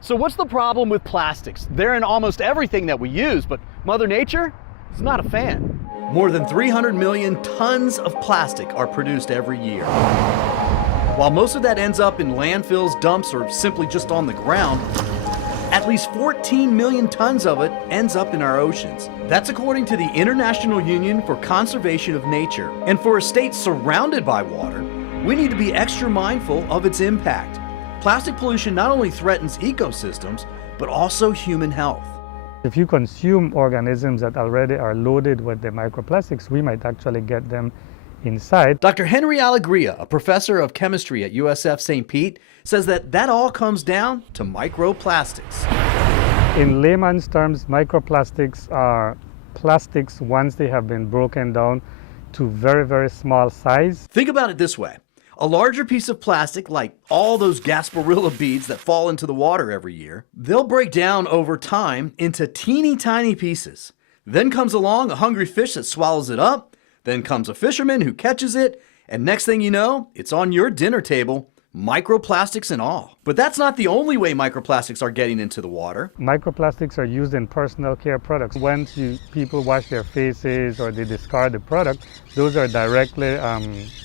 So what's the problem with plastics? They're in almost everything that we use, but Mother Nature is not a fan. More than 300 million tons of plastic are produced every year. While most of that ends up in landfills, dumps, or simply just on the ground, at least 14 million tons of it ends up in our oceans. That's according to the International Union for Conservation of Nature. And for a state surrounded by water, we need to be extra mindful of its impact. Plastic pollution not only threatens ecosystems, but also human health. If you consume organisms that already are loaded with the microplastics, we might actually get them inside. Dr. Henry Alegria, a professor of chemistry at USF St. Pete, says that all comes down to microplastics. In layman's terms, microplastics are plastics once they have been broken down to very, very small size. Think about it this way. A larger piece of plastic, like all those Gasparilla beads that fall into the water every year, they'll break down over time into teeny tiny pieces. Then comes along a hungry fish that swallows it up. Then comes a fisherman who catches it. And next thing you know, it's on your dinner table, microplastics and all. But that's not the only way microplastics are getting into the water. Microplastics are used in personal care products. Once people wash their faces or they discard the product, those are directly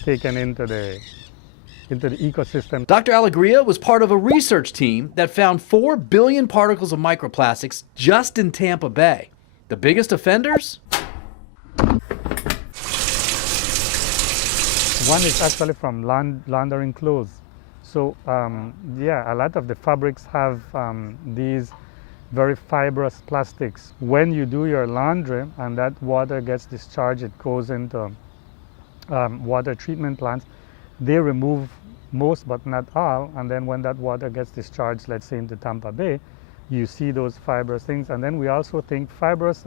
taken into the ecosystem. Dr. Alegria was part of a research team that found 4 billion particles of microplastics just in Tampa Bay. The biggest offenders? One is actually from laundering clothes. So yeah, a lot of the fabrics have these very fibrous plastics. When you do your laundry and that water gets discharged, it goes into water treatment plants. They remove most but not all, and then when that water gets discharged, let's say into Tampa Bay, you see those fibrous things. And then we also think fibrous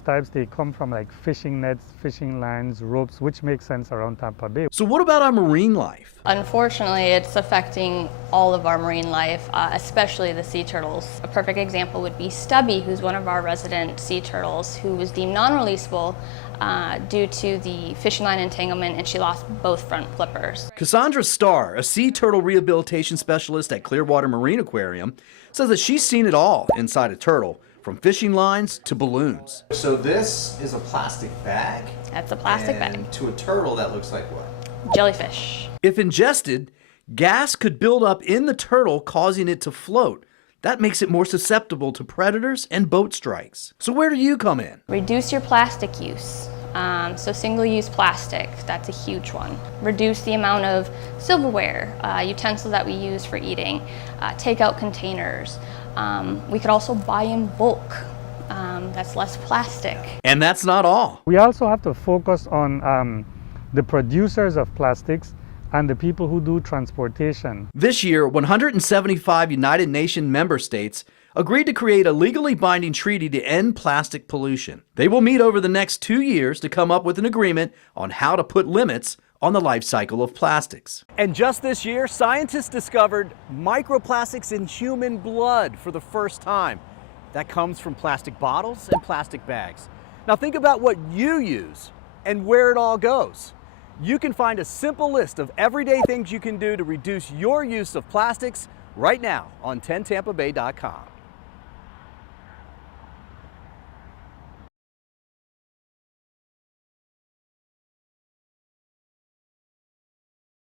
types, they come from like fishing nets, fishing lines, ropes, which makes sense around Tampa Bay. So what about our marine life? Unfortunately, it's affecting all of our marine life, especially the sea turtles. A perfect example would be Stubby, who's one of our resident sea turtles, who was deemed non-releasable due to the fishing line entanglement, and she lost both front flippers. Cassandra Starr, a sea turtle rehabilitation specialist at Clearwater Marine Aquarium, says that she's seen it all inside a turtle, from fishing lines to balloons. So this is a plastic bag? That's a plastic bag. And to a turtle, that looks like what? Jellyfish. If ingested, gas could build up in the turtle, causing it to float. That makes it more susceptible to predators and boat strikes. So where do you come in? Reduce your plastic use. So single-use plastic, that's a huge one. Reduce the amount of silverware, utensils that we use for eating, takeout containers. We could also buy in bulk. That's less plastic. And that's not all. We also have to focus on the producers of plastics and the people who do transportation. This year, 175 United Nations member states agreed to create a legally binding treaty to end plastic pollution. They will meet over the next 2 years to come up with an agreement on how to put limits on the life cycle of plastics. And just this year, scientists discovered microplastics in human blood for the first time. That comes from plastic bottles and plastic bags. Now think about what you use and where it all goes. You can find a simple list of everyday things you can do to reduce your use of plastics right now on 10tampabay.com.